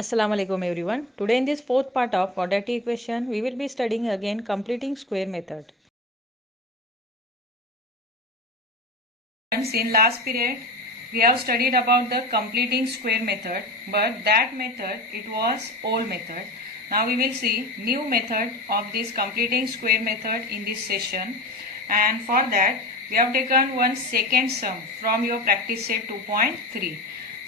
Assalamu alaikum everyone. Today in this fourth part of quadratic equation, we will be studying again completing square method. In last period, we have studied about the completing square method, but that method, it was old method. Now we will see new method of this completing square method in this session. And for that, we have taken one second sum from your practice set 2.3.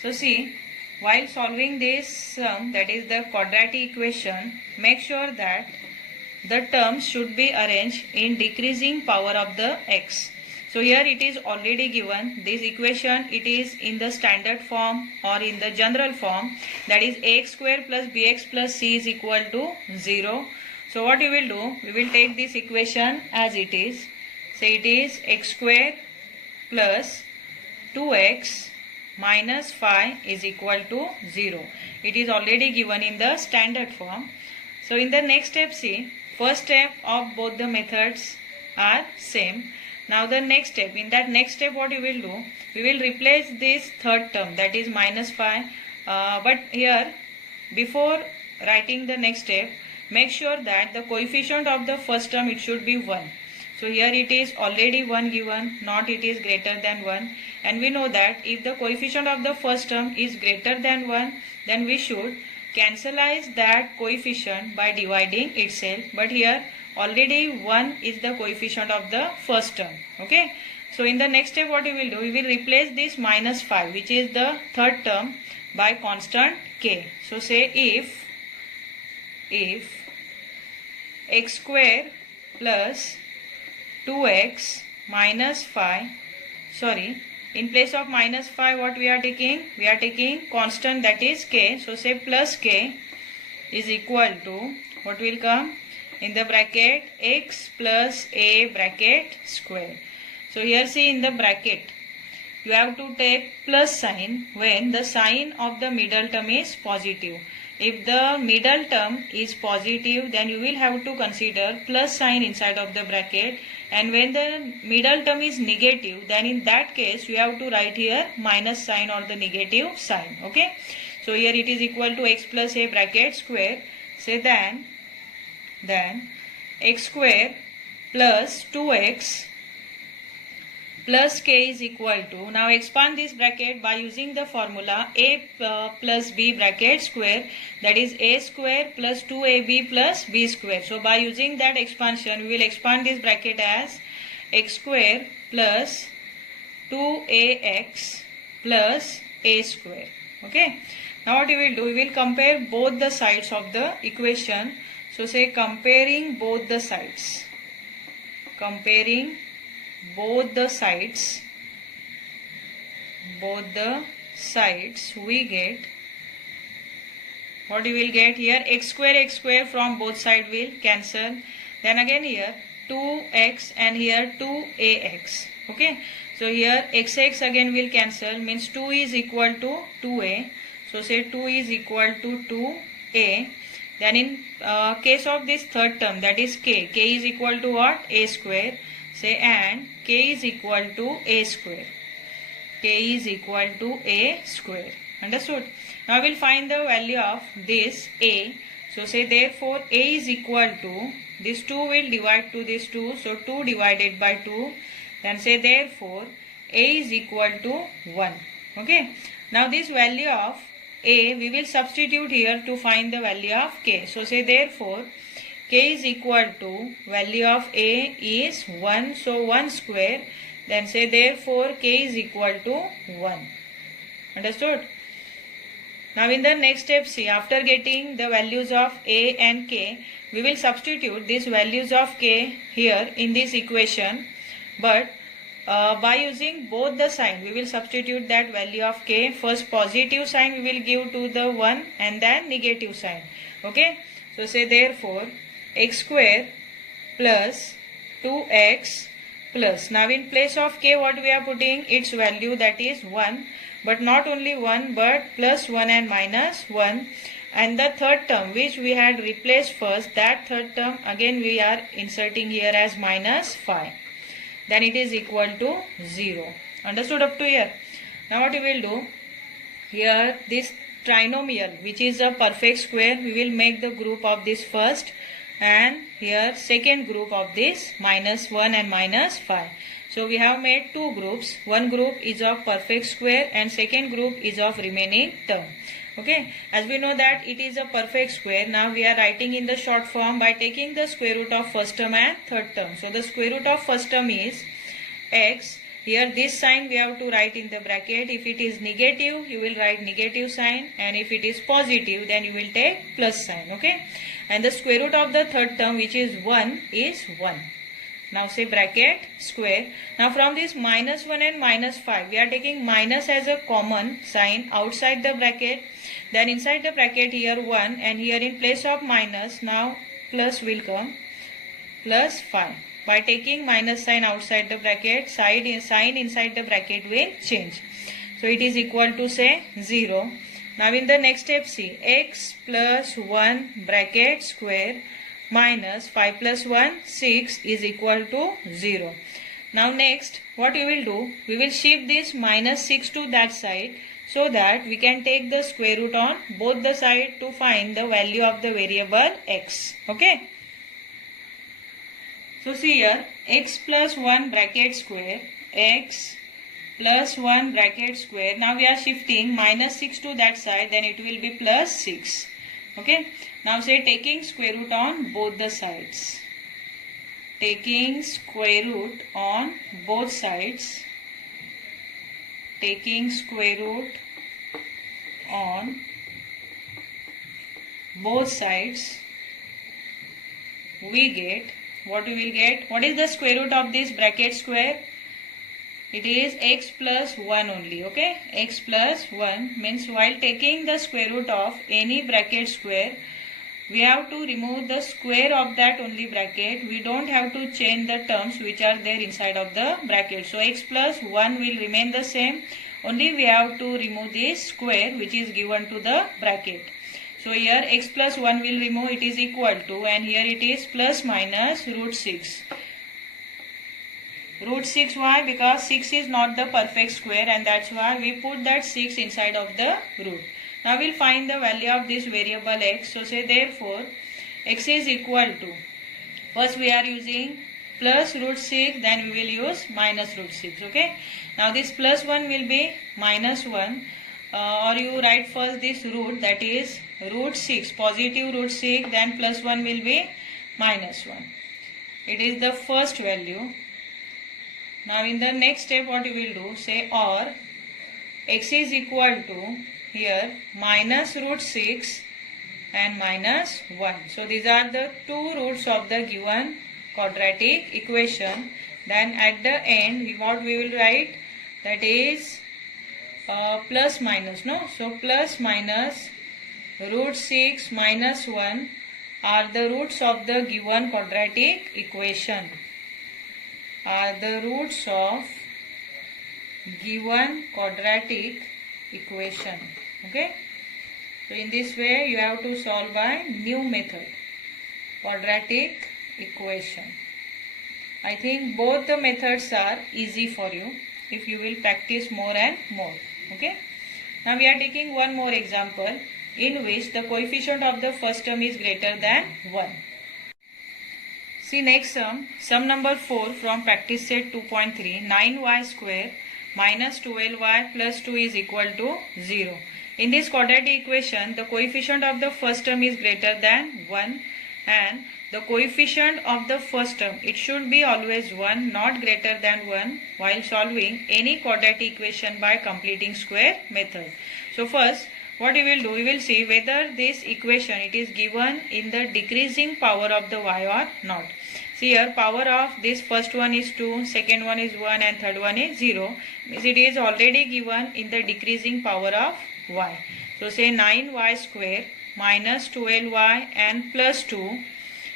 So see, while solving this sum, that is the quadratic equation, make sure that the terms should be arranged in decreasing power of the x. So here it is already given, this equation it is in the standard form or in the general form, that is ax square plus bx plus c is equal to 0. So what you will do, we will take this equation as it is. So it is x square plus 2x minus 5 is equal to 0. It is already given in the standard form. So in the next step, see, first step of both the methods are same. Now the next step, in that next step what you will do, we will replace this third term, that is minus 5. But here, before writing the next step, make sure that the coefficient of the first term, it should be 1. So here it is already 1 given, not it is greater than 1. And we know that if the coefficient of the first term is greater than 1, then we should cancelize that coefficient by dividing itself. But here already 1 is the coefficient of the first term. Okay. So in the next step what we will do, we will replace this minus 5, which is the third term, by constant k. So say if x square plus 2x minus 5, in place of minus 5 what we are taking? We are taking constant, that is k. So say plus k is equal to, what will come in the bracket, x plus a bracket square. So here see, in the bracket you have to take plus sign when the sign of the middle term is positive. If the middle term is positive, then you will have to consider plus sign inside of the bracket. And when the middle term is negative, then in that case you have to write here minus sign or the negative sign. Okay. So here it is equal to x plus a bracket square. Say then x square plus 2x plus k is equal to, now expand this bracket by using the formula a plus b bracket square, that is a square plus 2ab plus b square. So by using that expansion, we will expand this bracket as x square plus 2ax plus a square. Okay. Now what we will do, we will compare both the sides of the equation. So say comparing both the sides, we get, what you will get here, x square from both sides will cancel. Then again here 2x and here 2ax. Okay. So here xx again will cancel, means 2 is equal to 2a. So say 2 is equal to 2a. Then in case of this third term, that is k is equal to what? A square. Say and k is equal to a square. Understood? Now we will find the value of this a. So say therefore a is equal to, this 2 will divide to this 2. So 2 divided by 2. Then say therefore a is equal to 1. Okay. Now this value of a we will substitute here to find the value of k. So say therefore k is equal to, value of a is 1. So 1 square. Then say therefore k is equal to 1. Understood? Now in the next step, see, after getting the values of a and k, we will substitute these values of k here in this equation. But by using both the sign, we will substitute that value of k. First positive sign we will give to the 1 and then negative sign. Okay. So say therefore x square plus 2x plus, now in place of k what we are putting, its value, that is 1. But not only 1 but plus 1 and minus 1. And the third term which we had replaced first, that third term again we are inserting here as minus 5. Then it is equal to 0. Understood up to here? Now what we will do, here this trinomial, which is a perfect square, we will make the group of this first, and here second group of this -1 and -5. So we have made two groups. One group is of perfect square and second group is of remaining term. Okay, as we know that it is a perfect square, now we are writing in the short form by taking the square root of first term and third term. So the square root of first term is x. Here this sign we have to write in the bracket. If it is negative, you will write negative sign, and if it is positive, then you will take plus sign. Okay, and the square root of the third term, which is 1, is 1. Now say bracket square. Now from this -1 and -5, we are taking minus as a common sign outside the bracket. Then inside the bracket here 1, and here in place of minus now plus will come, plus 5. By taking minus sign outside the bracket, sign inside the bracket will change. So it is equal to say 0. Now in the next step, see x plus 1 bracket square minus 5 plus 1, 6 is equal to 0. Now next, what we will do, we will shift this -6 to that side, so that we can take the square root on both the sides to find the value of the variable x. Okay. So see here, x plus 1 bracket square, x plus 1 bracket square. Now we are shifting -6 to that side, then it will be plus 6. Okay. Now say taking square root on both the sides. Taking square root on both sides. Taking square root on both sides. We get, what we will get? What is the square root of this bracket square? It is x plus 1 only. Okay. X plus 1 means while taking the square root of any bracket square, we have to remove the square of that only bracket. We don't have to change the terms which are there inside of the bracket. So x plus 1 will remain the same. Only we have to remove this square which is given to the bracket. So here x plus 1 will remove, it is equal to, and here it is plus minus root 6. Root 6, why? Because 6 is not the perfect square, and that's why we put that 6 inside of the root. Now we'll find the value of this variable x. So say therefore x is equal to, first we are using plus root 6, then we will use minus root 6. Okay. Now this plus 1 will be minus 1, or you write first this root, that is root 6, positive root 6, then plus 1 will be minus 1. It is the first value. Now in the next step what we will do, say or x is equal to here minus root 6 and minus 1. So these are the two roots of the given quadratic equation. Then at the end what we will write, that is plus minus, no? So plus minus root 6 minus 1 are the roots of the given quadratic equation. Are the roots of given quadratic equation. Okay. So in this way you have to solve by new method, quadratic equation. I think both the methods are easy for you if you will practice more and more. Okay. Now we are taking one more example in which the coefficient of the first term is greater than 1. See next sum number 4 from practice set 2.3, 9y square minus 12y plus 2 is equal to 0. In this quadratic equation, the coefficient of the first term is greater than 1, and the coefficient of the first term, it should be always 1, not greater than 1, while solving any quadratic equation by completing square method. So first, what we will do, we will see whether this equation it is given in the decreasing power of the y or not. See here, power of this first one is 2, second one is 1, and third one is 0. Means it is already given in the decreasing power of y. So say 9y square minus 12y and plus 2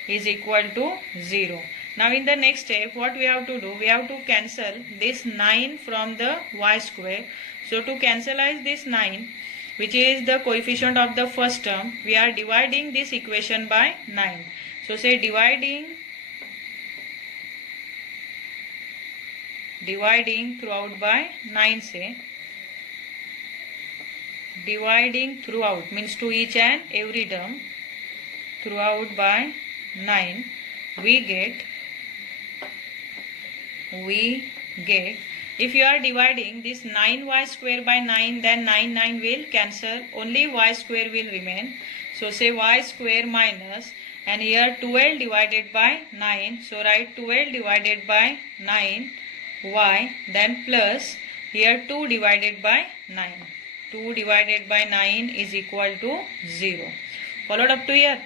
is equal to 0. Now in the next step, what we have to do, we have to cancel this 9 from the y square. So to cancelize this 9, which is the coefficient of the first term, we are dividing this equation by 9. So say dividing throughout by 9, say dividing throughout, means to each and every term throughout by 9, we get if you are dividing this 9y square by 9, then 9 will cancel, only y square will remain. So say y square minus, and here 12 divided by 9, so write 12 divided by 9y, then plus here 2 divided by 9. 2 divided by 9 is equal to 0. Followed up to here.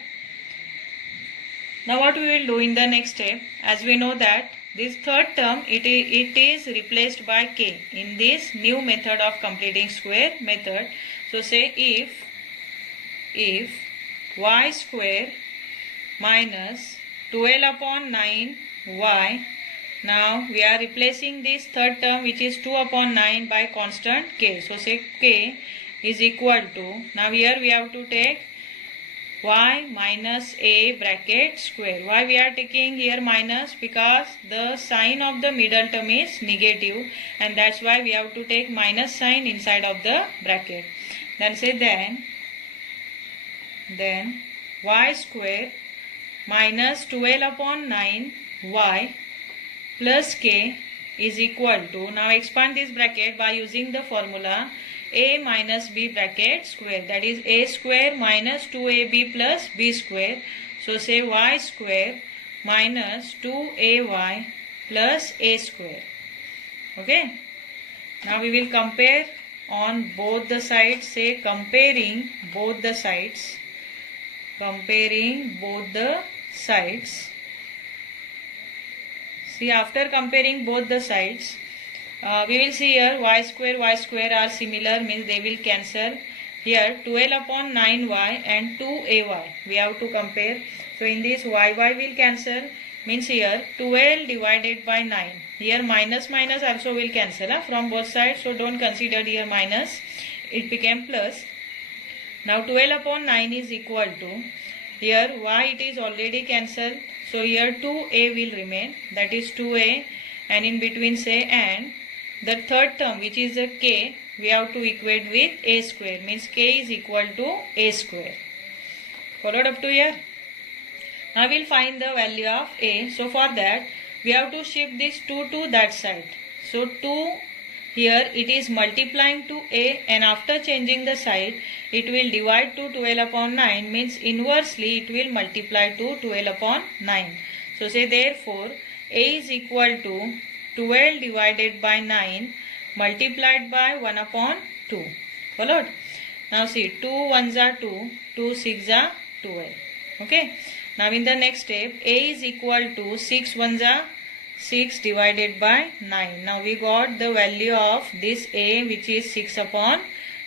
Now what we will do in the next step, as we know that this third term it is replaced by k in this new method of completing square method. So say if y square minus 12 upon 9y, now we are replacing this third term which is 2 upon 9 by constant k. So say k is equal to, now here we have to take y minus a bracket square. Why we are taking here minus? Because the sign of the middle term is negative, and that's why we have to take minus sign inside of the bracket. Then say then y square minus 12 upon 9 y plus k is equal to, now expand this bracket by using the formula a minus b bracket square, that is a square minus 2ab plus b square. So say y square minus 2ay plus a square. Okay. Now we will compare on both the sides. Say comparing both the sides. See, after comparing both the sides, we will see here y square are similar, means they will cancel. Here 12 upon 9y and 2ay we have to compare. So in this y will cancel, means here 12 divided by 9. Here minus also will cancel from both sides. So don't consider here minus. It became plus. Now 12 upon 9 is equal to, here y it is already cancelled. So here 2a will remain, that is 2a, and in between say and. The third term which is a k, we have to equate with a square, means k is equal to a square. Followed up to here. Now we will find the value of a. So for that we have to shift this 2 to that side. So 2 here it is multiplying to a, and after changing the side it will divide to 12 upon 9, means inversely it will multiply to 12 upon 9. So say therefore a is equal to 12 divided by 9 multiplied by 1 upon 2. Followed? Now see, 2 1s are 2, 2 6s are 12. Okay. Now in the next step, a is equal to 6 1s are 6 divided by 9. Now we got the value of this a, which is 6 upon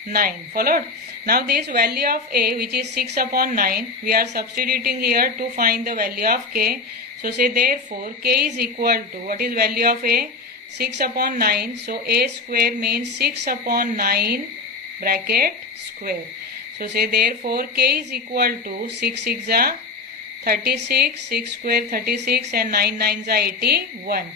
9. Followed? Now this value of a, which is 6 upon 9, we are substituting here to find the value of k. So say therefore k is equal to, what is value of a? 6 upon 9. So a square means 6 upon 9 bracket square. So say therefore k is equal to 6 6 are 36, 6 square 36, and 9 9s are 81.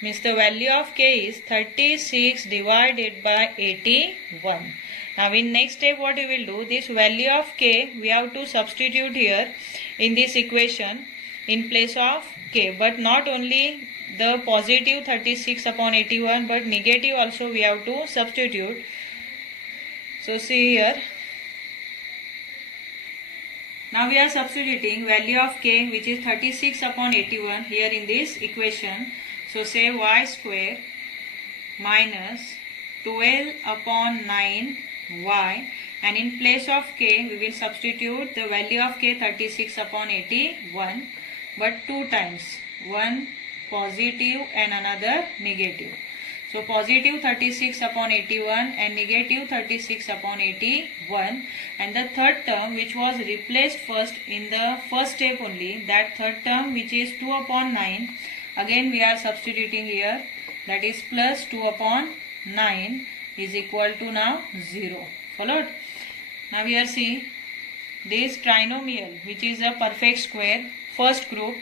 Means the value of k is 36 divided by 81. Now in next step what we will do, this value of k we have to substitute here in this equation in place of k, but not only the positive 36 upon 81, but negative also we have to substitute. So see here, now we are substituting value of k, which is 36 upon 81 here in this equation. So say y square minus 12 upon 9y, and in place of k we will substitute the value of k 36 upon 81, but 2 times, one positive and another negative. So positive 36 upon 81 and negative 36 upon 81, and the third term which was replaced first in the first step only, that third term which is 2 upon 9, again we are substituting here, that is plus 2 upon 9 is equal to now 0. Followed? Now here see this trinomial which is a perfect square, first group,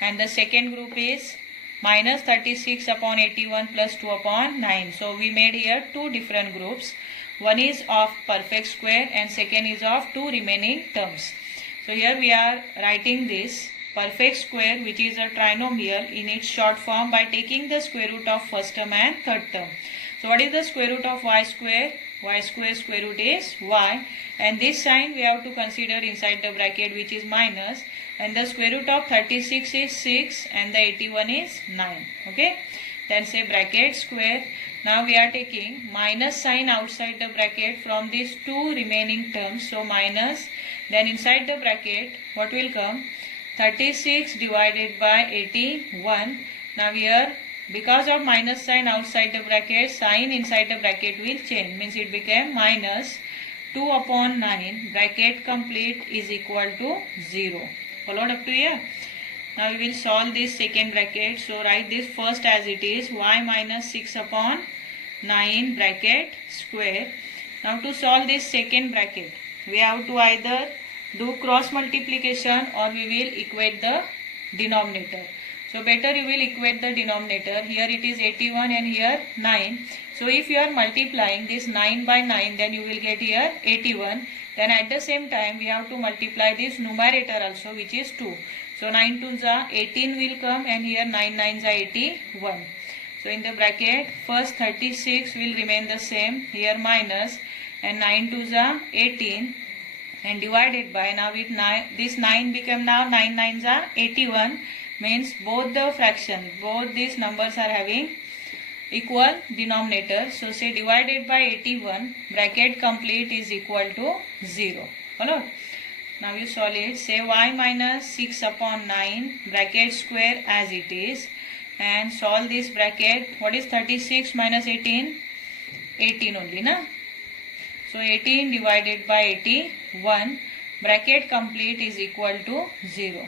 and the second group is minus 36 upon 81 plus 2 upon 9. So we made here two different groups. One is of perfect square and second is of two remaining terms. So here we are writing this perfect square, which is a trinomial, in its short form by taking the square root of first term and third term. So what is the square root of y square? Y square square root is y, and this sign we have to consider inside the bracket, which is minus, and the square root of 36 is 6 and the 81 is 9. Okay, then say bracket square. Now we are taking minus sign outside the bracket from these two remaining terms. So minus, then inside the bracket what will come? 36 divided by 81. Now here, because of minus sign outside the bracket, sign inside the bracket will change. Means it became minus 2 upon 9, bracket complete, is equal to 0. Followed up to here? Now we will solve this second bracket. So write this first as it is, y minus 6 upon 9 bracket square. Now to solve this second bracket, we have to either do cross multiplication or we will equate the denominator. So better you will equate the denominator. Here it is 81 and here 9. So if you are multiplying this 9 by 9, then you will get here 81. Then at the same time we have to multiply this numerator also, which is 2. So 9 2s are 18 will come, and here 9 9s are 81. So in the bracket, first 36 will remain the same, here minus, and 9 2s are 18. And divided by, now with 9, this 9 become now 9 9s are 81, means both the fraction, both these numbers are having equal denominator. So say divided by 81, bracket complete, is equal to 0. Follow? Now you solve it. Say y minus 6 upon 9 bracket square as it is, and solve this bracket. What is 36 minus 18? 18 only, na? So 18 divided by 81, bracket complete, is equal to 0.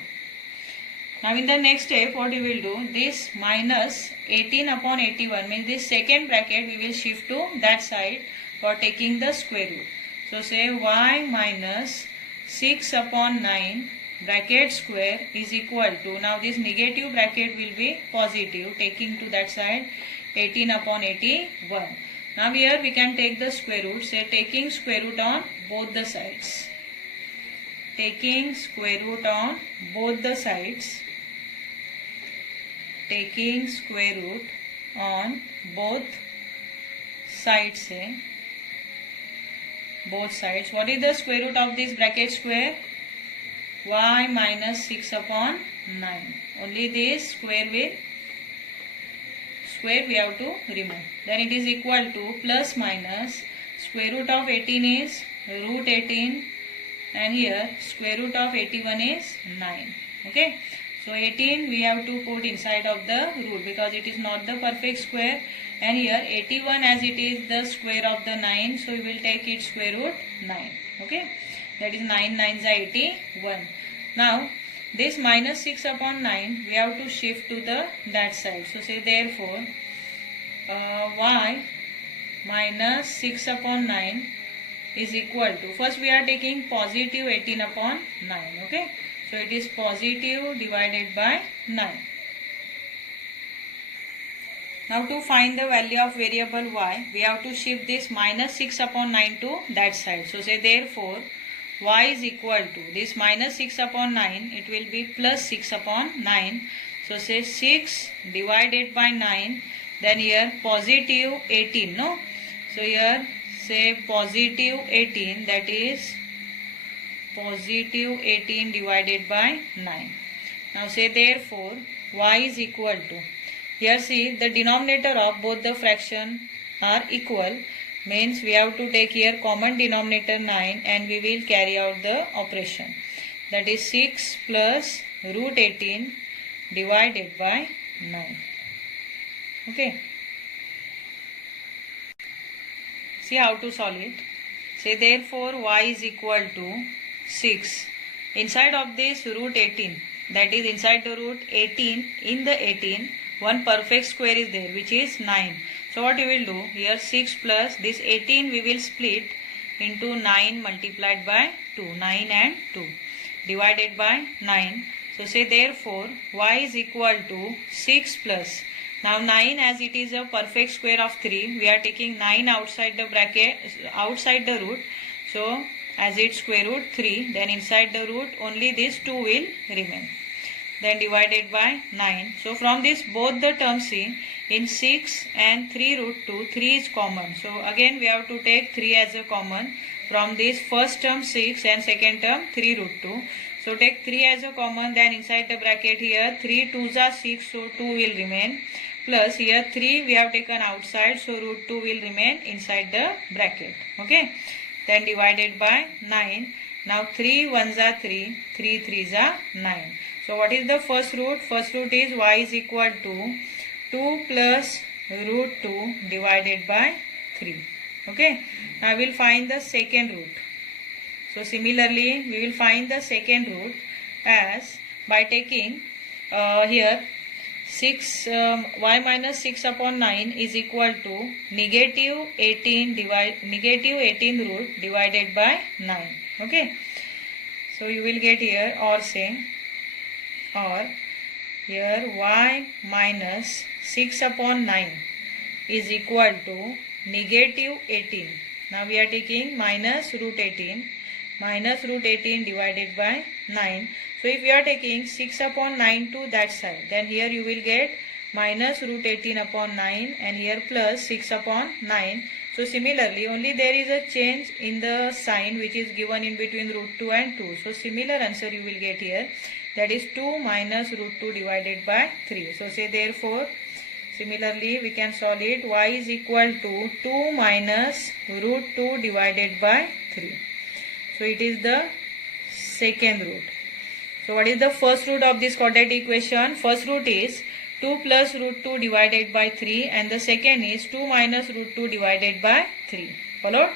Now in the next step, what you will do, this minus 18 upon 81 means this second bracket we will shift to that side for taking the square root. So say y minus 6 upon 9 bracket square is equal to, now this negative bracket will be positive, taking to that side 18 upon 81. Now here we can take the square root. Say taking square root on both the sides. Taking square root on both the sides. Taking square root on both sides. Say both sides. What is the square root of this bracket square? Y minus 6 upon 9. Only this square we have to remove. Then it is equal to plus minus square root of 18 is root 18, and here square root of 81 is 9. Okay. So 18 we have to put inside of the root because it is not the perfect square, and here 81 as it is the square of the 9, so we will take its square root 9. Okay. That is 9 9s are 81. Now this minus 6 upon 9 we have to shift to the that side. So say therefore y minus 6 upon 9 is equal to, first we are taking positive 18 upon 9. Okay. So it is positive divided by 9. Now to find the value of variable y, we have to shift this minus 6 upon 9 to that side. So say therefore y is equal to, this minus 6 upon 9, it will be plus 6 upon 9. So say 6 divided by 9, then here positive 18, no? So here say positive 18, that is positive 18 divided by 9. Now say therefore y is equal to, here see the denominator of both the fraction are equal, means we have to take here common denominator 9 and we will carry out the operation. That is 6 plus root 18 divided by 9. Okay. See how to solve it. Say therefore y is equal to 6. Inside of this root 18, that is inside the root 18, in the 18, one perfect square is there, which is 9. So what you will do, here 6 plus this 18 we will split into 9 multiplied by 2, 9 and 2 divided by 9. So say therefore y is equal to 6 plus Now 9, as it is a perfect square of 3, we are taking 9 outside the bracket, outside the root. So as its square root 3, then inside the root only this 2 will remain. Then divided by 9. So from this both the terms, see, in 6 and 3 root 2, 3 is common. So again we have to take 3 as a common. From this first term 6 and second term 3 root 2. So take 3 as a common, then inside the bracket here 3 2s are 6, so 2 will remain. Plus here 3 we have taken outside, so root 2 will remain inside the bracket. Okay. Then divided by 9. Now 3 1s are 3, 3 3s are 9. So what is the first root? First root is y is equal to 2 plus root 2 divided by 3. Okay. Now we will find the second root. So similarly we will find the second root as by taking here 6 y minus 6 upon 9 is equal to negative 18 root divided by 9. Okay. So you will get here or here y minus 6 upon 9 is equal to negative 18. Now we are taking minus root 18 divided by 9. So if you are taking 6 upon 9 to that side, then here you will get minus root 18 upon 9 and here plus 6 upon 9. So similarly, only there is a change in the sign which is given in between root 2 and 2. So similar answer you will get here, that is 2 minus root 2 divided by 3. So say therefore, similarly we can solve it, y is equal to 2 minus root 2 divided by 3. So it is the second root. So what is the first root of this quadratic equation? First root is 2 plus root 2 divided by 3 and the second is 2 minus root 2 divided by 3. Followed?